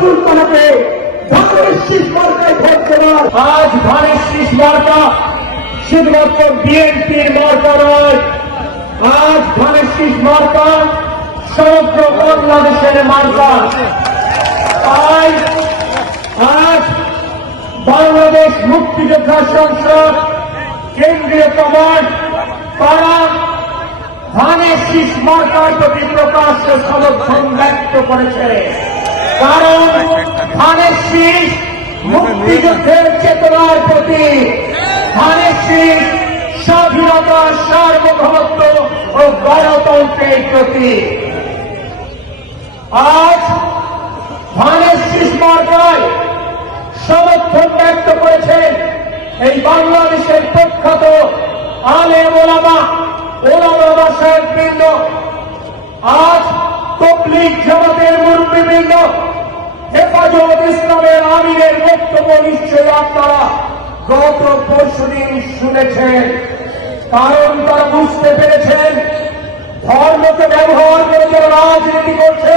সুলতানাকে ধানের শীষ মার্কায় ভোট দেওয়ার। আজ ধানের শীষ মার্কা শুধুমাত্র বিএনপির মার্কা নয়, আজ ধানের শীষ মার্কা সমগ্র বাংলাদেশের মার্কা। তাই আজ বাংলাদেশ মুক্তিযোদ্ধা সংসদ কেন্দ্রীয় কমান্ড তারা ধানের শীষ মার্কার প্রতি প্রকাশ্য সমর্থন ব্যক্ত করেছে। কারণ ধানের শীষ মুক্তিযুদ্ধের চেতনার প্রতি, ধানের শীষ স্বাধীনতা, সার্বভৌমত্ব ও গণতন্ত্রের প্রতি। আজ ধানের শীষ মার্কায় সমর্থন ব্যক্ত করেছেন এই বাংলাদেশের প্রখ্যাত আলেম ওলামা সাহেববৃন্দ, আজ তবলিগ জামাতের মুরব্বিবৃন্দ, হেফাজত ইসলামের আমিরের বক্তব্য নিশ্চয়ই আপনারা গত পরশুদিন শুনেছেন। কারণ তারা বুঝতে পেরেছেন ধর্মকে ব্যবহার করে যারা রাজনীতি করছে,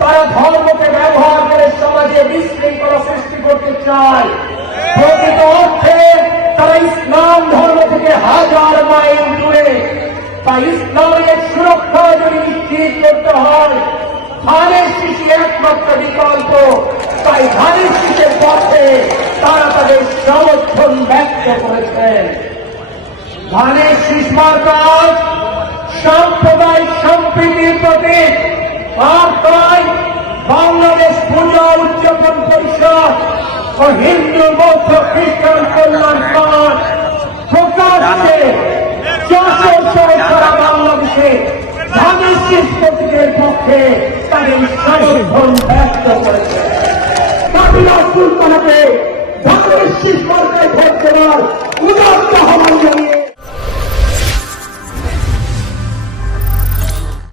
তারা ধর্মকে ব্যবহার করে সমাজে বিশৃঙ্খলা সৃষ্টি করতে চায়। প্রকৃত অর্থে তারা ইসলাম ধর্ম থেকে হাজার মাইল দূরে। তাই ইসলামের সুরক্ষা যদি নিশ্চিত করতে হয়, ধানের শীষই একমাত্র বিকল্প। তাই ধানের শীষের পক্ষে তারা তাদের সমর্থন ব্যক্ত করেছেন। ধানের শীষ মার্কা সাম্প্রদায়িক সম্প্রীতির প্রতীক। আর তাই বাংলাদেশ পূজা উদযাপন পরিষদ ও হিন্দু বৌদ্ধ খ্রিস্টান কল্যাণ ফ্রন্ট প্রকাশ্যে সারা বাংলাদেশে ধানের শীষ প্রতীকের পক্ষে তাদের সমর্থন ব্যক্ত করেছে। সুলতানাকে ধানের শীষ মার্কায় ভোট দেওয়ার।